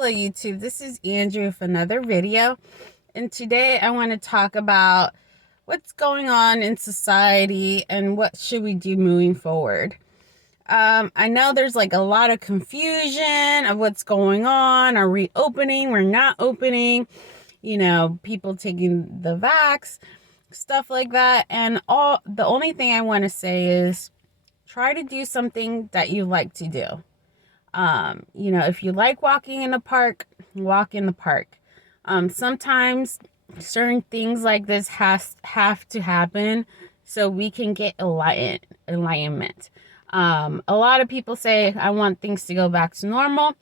Hello YouTube, this is Andrew with another video, and today I want to talk about what's going on in society and what should we do moving forward. I know there's like a lot of confusion of what's going on. Are we opening? We're not opening. People taking the vax, stuff like that. And the only thing I want to say is try to do something that you like to do. If you like walking in the park, walk in the park. Sometimes certain things like this have to happen so we can get enlightenment. A lot of people say, I want things to go back to normal.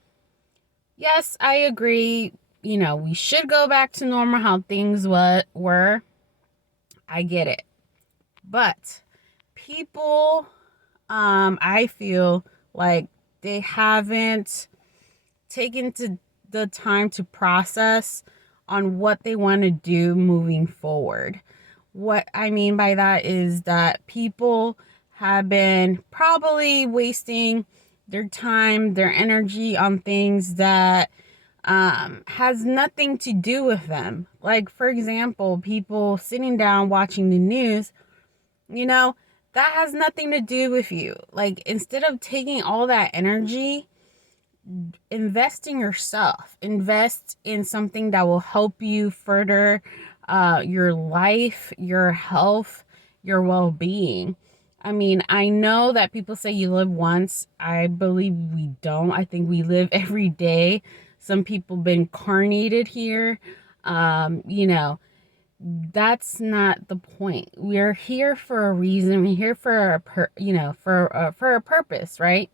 Yes, I agree. We should go back to normal, how things were. I get it. But people, I feel like they haven't taken the time to process on what they want to do moving forward. What I mean by that is that people have been probably wasting their time, their energy on things that has nothing to do with them. Like, for example, people sitting down watching the news, that has nothing to do with you. Like, instead of taking all that energy, invest in yourself. Invest in something that will help you further your life, your health, your well-being. I mean, I know that people say you live once. I believe we don't. I think we live every day. Some people been incarnated here. That's not the point. We're here for a reason. We're here for for a purpose, right?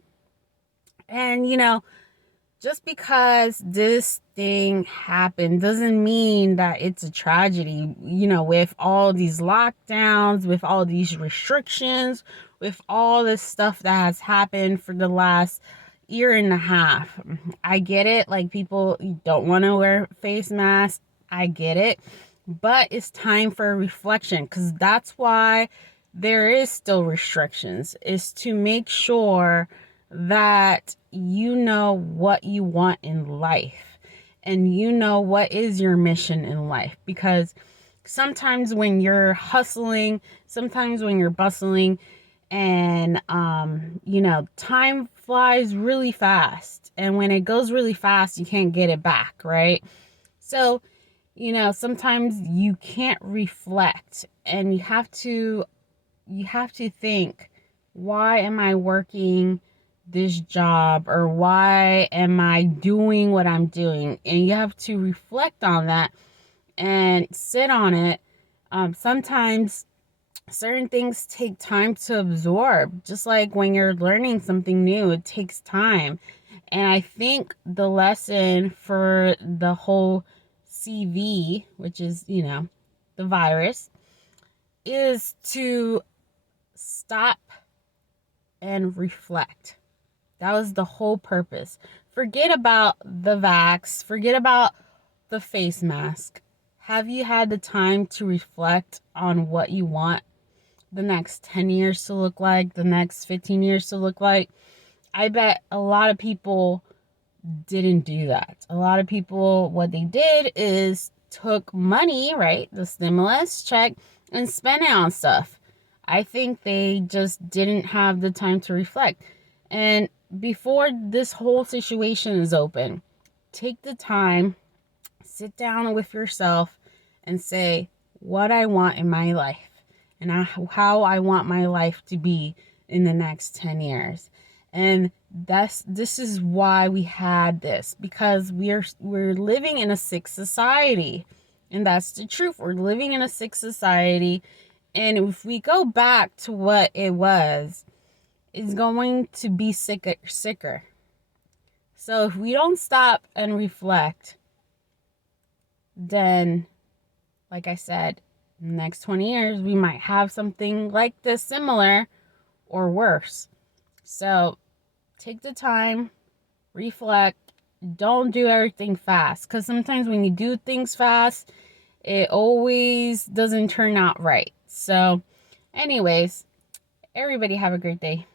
And just because this thing happened doesn't mean that it's a tragedy. With all these lockdowns, with all these restrictions, with all this stuff that has happened for the last year and a half. I get it. Like, people don't want to wear face masks. I get it. But it's time for a reflection, because that's why there is still restrictions, is to make sure that you know what you want in life and you know what is your mission in life. Because sometimes when you're hustling, sometimes when you're bustling, and time flies really fast, and when it goes really fast you can't get it back, right? So sometimes you can't reflect, and you have to think, why am I working this job, or why am I doing what I'm doing? And you have to reflect on that and sit on it. Sometimes certain things take time to absorb, just like when you're learning something new, it takes time. And I think the lesson for the whole CV, which is, the virus, is to stop and reflect. That was the whole purpose. Forget about the vax. Forget about the face mask. Have you had the time to reflect on what you want the next 10 years to look like, the next 15 years to look like? I bet a lot of people didn't do that. A lot of people, what they did is took money, right, the stimulus check, and spent it on stuff. I think they just didn't have the time to reflect. And before this whole situation is open, take the time, sit down with yourself and say what I want in my life, and how I want my life to be in the next 10 years. And this is why we had this, because we're living in a sick society. And that's the truth. We're living in a sick society. And if we go back to what it was, it's going to be sicker. So if we don't stop and reflect, then, like I said, in the next 20 years, we might have something like this, similar or worse. So take the time, reflect. Don't do everything fast, because sometimes when you do things fast, it always doesn't turn out right. So anyways, everybody have a great day.